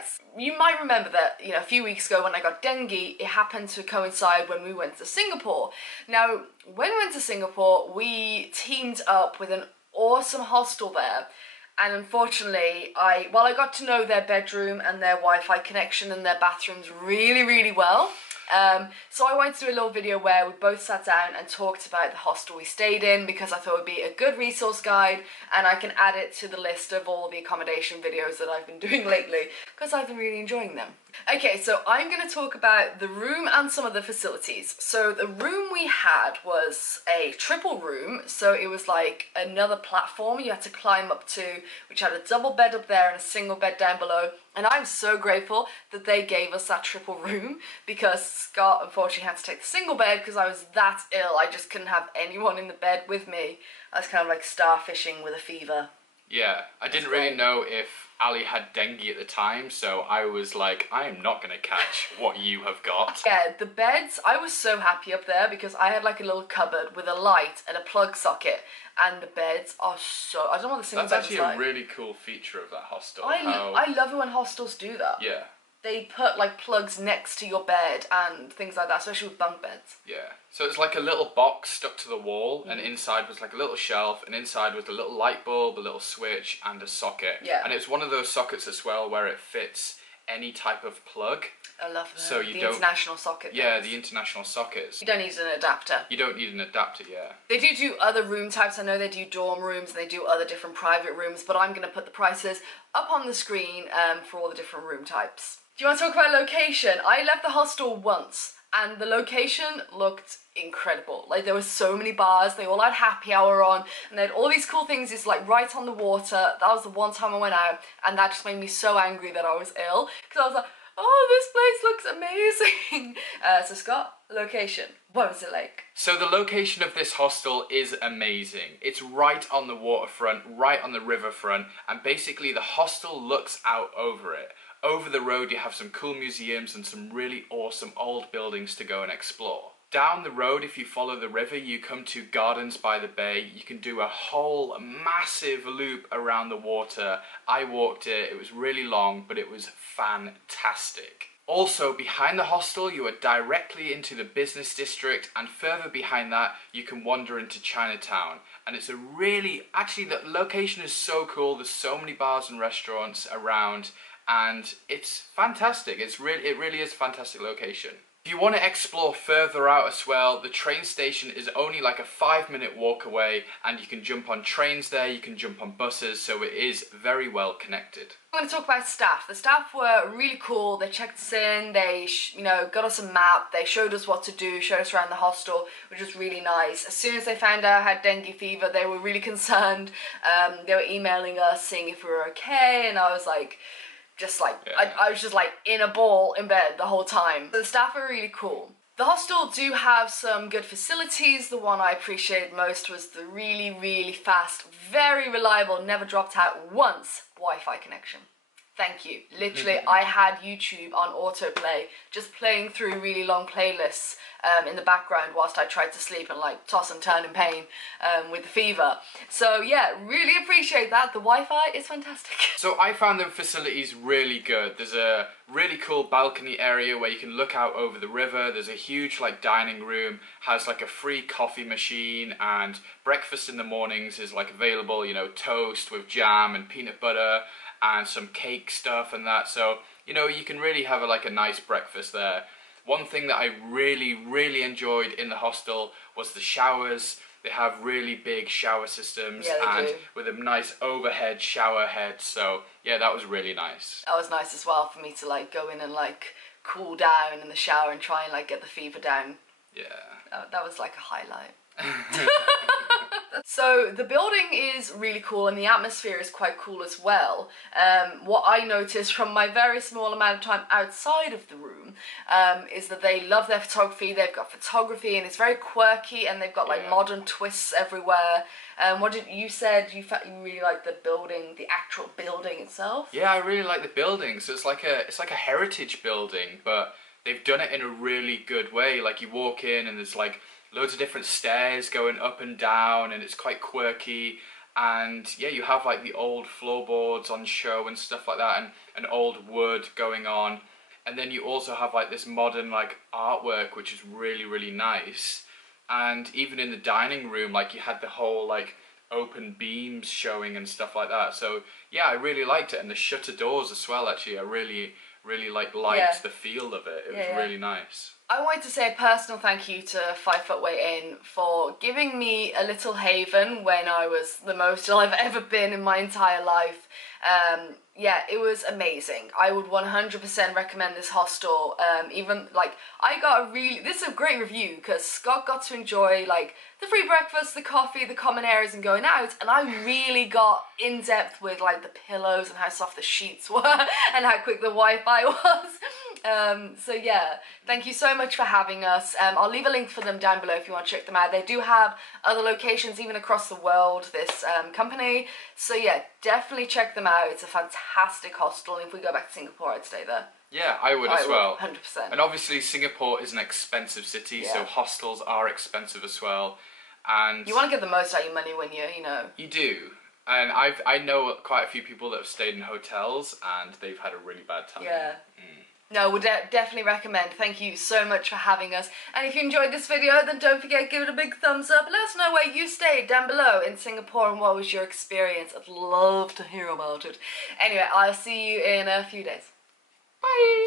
guys, you might remember that, you know, a few weeks ago when I got dengue, it happened to coincide when we went to Singapore. Now, when we went to Singapore, we teamed up with an awesome hostel there. And unfortunately, while I got to know their bedroom and their Wi-Fi connection and their bathrooms really, really well, so I wanted to do a little video where we both sat down and talked about the hostel we stayed in, because I thought it would be a good resource guide, and I can add it to the list of all the accommodation videos that I've been doing lately, because I've been really enjoying them. Okay, so I'm going to talk about the room and some of the facilities. So the room we had was a triple room, so it was like another platform you had to climb up to, which had a double bed up there and a single bed down below. And I'm so grateful that they gave us that triple room, because Scott unfortunately had to take the single bed because I was that ill. I just couldn't have anyone in the bed with me. I was kind of like starfishing with a fever. Yeah, I didn't really know if Ali had dengue at the time, so I was like, I am not going to catch what you have got. Yeah, the beds, I was so happy up there because I had like a little cupboard with a light and a plug socket, and the beds are so, I don't know what the single bed That's is actually like. a really cool feature of that hostel. I love it when hostels do that. Yeah. They put like plugs next to your bed and things like that, especially with bunk beds. Yeah. So it's like a little box stuck to the wall, and inside was like a little shelf, and inside was a little light bulb, a little switch, and a socket. Yeah. And it's one of those sockets as well where it fits any type of plug. I love them. So the international socket. Yeah, the international sockets. You don't need an adapter. You don't need an adapter, yeah. They do other room types. I know they do dorm rooms and they do other different private rooms, but I'm going to put the prices up on the screen for all the different room types. Do you want to talk about location? I left the hostel once, and the location looked incredible. Like, there were so many bars, they all had happy hour on, and they had all these cool things. It's like right on the water. That was the one time I went out, and that just made me so angry that I was ill, because I was like, oh, this place looks amazing. So Scott, location, what was it like? So the location of this hostel is amazing. It's right on the waterfront, right on the riverfront, and basically the hostel looks out over it. Over the road you have some cool museums and some really awesome old buildings to go and explore. Down the road, if you follow the river, you come to Gardens by the Bay. You can do a whole massive loop around the water. I walked it, it was really long, but it was fantastic. Also, behind the hostel, you are directly into the business district, and further behind that, you can wander into Chinatown. And it's a really, actually the location is so cool. There's so many bars and restaurants around, and it's fantastic. It really is a fantastic location. If you want to explore further out as well, the train station is only like a 5-minute walk away, and you can jump on trains there, you can jump on buses, so it is very well connected. I'm going to talk about staff. The staff were really cool. They checked us in, they got us a map, they showed us what to do, showed us around the hostel, which was really nice. As soon as they found out I had dengue fever, they were really concerned. They were emailing us, seeing if we were okay, and I was like, I was just like in a ball in bed the whole time. The staff are really cool. The hostel do have some good facilities. The one I appreciated most was the really, really fast, very reliable, never dropped out once Wi-Fi connection. Thank you. Literally, I had YouTube on autoplay, just playing through really long playlists in the background whilst I tried to sleep and like toss and turn in pain with the fever. So yeah, really appreciate that. The Wi-Fi is fantastic. So I found the facilities really good. There's a really cool balcony area where you can look out over the river. There's a huge like dining room, has like a free coffee machine, and breakfast in the mornings is like available, you know, toast with jam and peanut butter and some cake stuff and that. So, you know, you can really have like a nice breakfast there. One thing that I really enjoyed in the hostel was the showers. They have really big shower systems, yeah, they do. With a nice overhead shower head. So yeah, that was really nice. That was nice as well for me to like go in and like cool down in the shower and try and like get the fever down. Yeah. That was like a highlight. So the building is really cool and the atmosphere is quite cool as well. What I noticed from my very small amount of time outside of the room is that they love their photography. They've got photography and it's very quirky, and they've got like modern twists everywhere. What did you said? You really like the building, the actual building itself? Yeah, I really like the building. So it's like a heritage building, but they've done it in a really good way. Like you walk in and there's like loads of different stairs going up and down, and it's quite quirky, And yeah, you have like the old floorboards on show and stuff like that, and old wood going on. And then you also have like this modern like artwork, which is really, really nice. And even in the dining room, like you had the whole like open beams showing and stuff like that. So yeah, I really liked it. And the shutter doors as well, actually, I really liked the feel of it. It was really nice. I wanted to say a personal thank you to 5 Foot Way Inn for giving me a little haven when I was the most ill I've ever been in my entire life. Yeah, it was amazing. I would 100% recommend this hostel. Even like this is a great review because Scott got to enjoy like the free breakfast, the coffee, the common areas and going out, and I really got in depth with like the pillows and how soft the sheets were and how quick the Wi-Fi was. So yeah, thank you so much for having us. I'll leave a link for them down below if you want to check them out. They do have other locations even across the world, this company. So yeah, definitely check them out. It's a fantastic hostel, and if we go back to Singapore, I'd stay there. Yeah, I would as well. 100%. And obviously Singapore is an expensive city, so hostels are expensive as well. And you want to get the most out of your money when you're, you know. You do. And I know quite a few people that have stayed in hotels and they've had a really bad time. Yeah. No, would definitely recommend. Thank you so much for having us. And if you enjoyed this video, then don't forget, give it a big thumbs up. Let us know where you stayed down below in Singapore and what was your experience. I'd love to hear about it. Anyway, I'll see you in a few days. Bye!